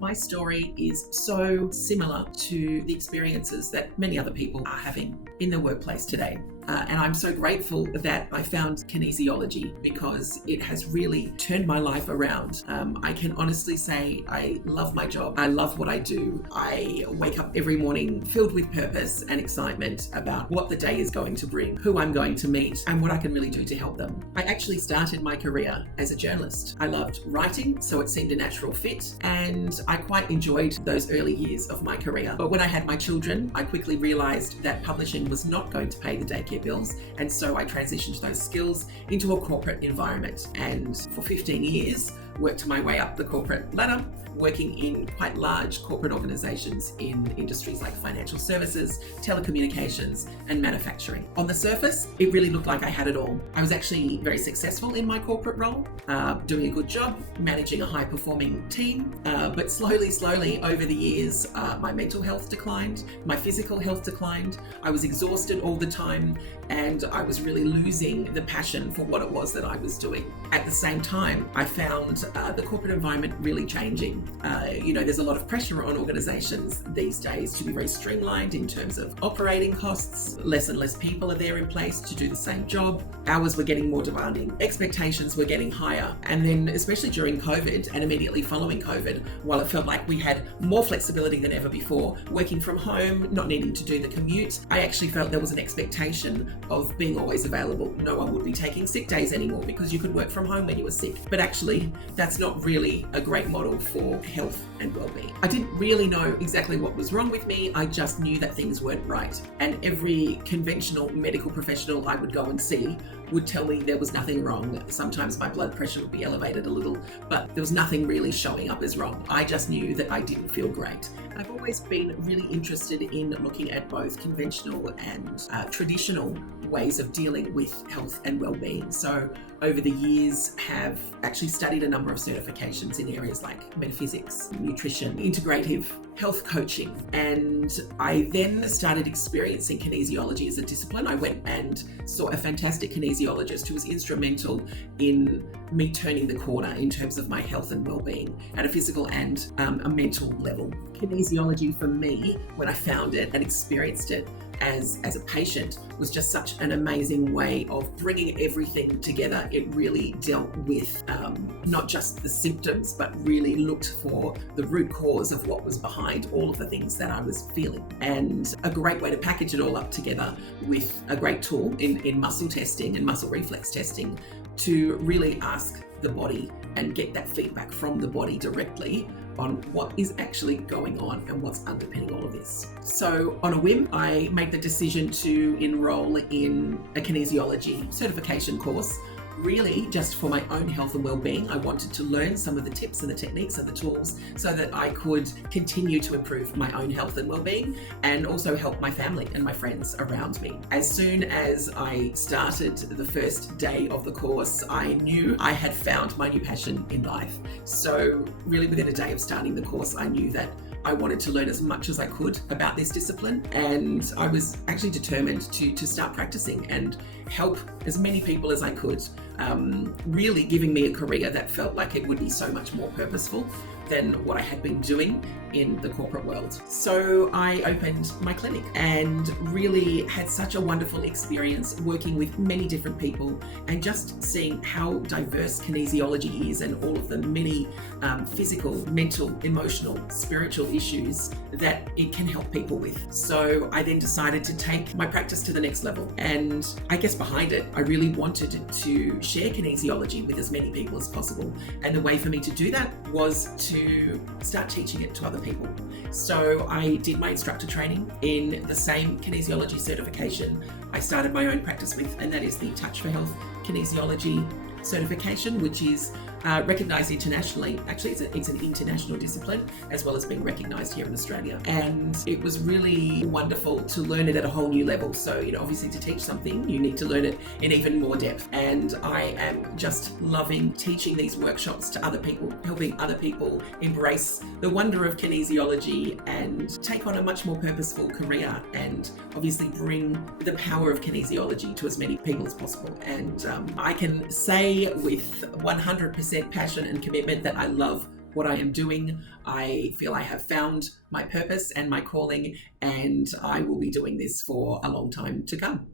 My story is so similar to the experiences that many other people are having in the workplace today. And I'm so grateful that I found kinesiology because it has really turned my life around. I can honestly say I love my job. I love what I do. I wake up every morning filled with purpose and excitement about what the day is going to bring, who I'm going to meet, and what I can really do to help them. I actually started my career as a journalist. I loved writing, so it seemed a natural fit, and I quite enjoyed those early years of my career. But when I had my children, I quickly realized that publishing was not going to pay the daycare bills, and so I transitioned those skills into a corporate environment, and for 15 years worked my way up the corporate ladder, working in quite large corporate organizations in industries like financial services, telecommunications, and manufacturing. On the surface, it really looked like I had it all. I was actually very successful in my corporate role, doing a good job, managing a high-performing team, but slowly over the years, my mental health declined, my physical health declined, I was exhausted all the time, and I was really losing the passion for what it was that I was doing. At the same time, I found the corporate environment really changing. There's a lot of pressure on organizations these days to be very streamlined in terms of operating costs. Less and less people are there in place to do the same job. Hours were getting more demanding. Expectations were getting higher. And then, especially during COVID and immediately following COVID, while it felt like we had more flexibility than ever before, working from home, not needing to do the commute, I actually felt there was an expectation of being always available. No one would be taking sick days anymore because you could work from home when you were sick. But actually, that's not really a great model for health and well-being. I didn't really know exactly what was wrong with me. I just knew that things weren't right. And every conventional medical professional I would go and see would tell me there was nothing wrong. Sometimes my blood pressure would be elevated a little, but there was nothing really showing up as wrong. I just knew that I didn't feel great. I've always been really interested in looking at both conventional and traditional ways of dealing with health and well-being. So over the years have actually studied a number of certifications in areas like metaphysics, nutrition, integrative health coaching. And I then started experiencing kinesiology as a discipline. I went and saw a fantastic kinesiologist who was instrumental in me turning the corner in terms of my health and well-being at a physical and a mental level. Kinesiology for me, when I found it and experienced it as a patient, was just such an amazing way of bringing everything together. It really dealt with not just the symptoms, but really looked for the root cause of what was behind all of the things that I was feeling. And a great way to package it all up together with a great tool in muscle testing and muscle reflex testing to really ask the body and get that feedback from the body directly on what is actually going on and what's underpinning all of this. So on a whim, I made the decision to enroll in a kinesiology certification course, really just for my own health and well-being. I wanted to learn some of the tips and the techniques and the tools so that I could continue to improve my own health and well-being and also help my family and my friends around me. As soon as I started the first day of the course, I knew I had found my new passion in life. So really within a day of starting the course, I knew that I wanted to learn as much as I could about this discipline, and I was actually determined to start practicing and help as many people as I could, really giving me a career that felt like it would be so much more purposeful than what I had been doing in the corporate world. So I opened my clinic and really had such a wonderful experience working with many different people and just seeing how diverse kinesiology is and all of the many physical, mental, emotional, spiritual issues that it can help people with. So I then decided to take my practice to the next level. And I guess behind it, I really wanted to share kinesiology with as many people as possible. And the way for me to do that was to start teaching it to other people. So I did my instructor training in the same kinesiology certification I started my own practice with, and that is the Touch for Health Kinesiology certification, which is recognised internationally. Actually, it's an international discipline as well as being recognised here in Australia. And it was really wonderful to learn it at a whole new level. So, obviously to teach something, you need to learn it in even more depth. And I am just loving teaching these workshops to other people, helping other people embrace the wonder of kinesiology and take on a much more purposeful career and obviously bring the power of kinesiology to as many people as possible. And I can say with 100% passion and commitment that I love what I am doing. I feel I have found my purpose and my calling, and I will be doing this for a long time to come.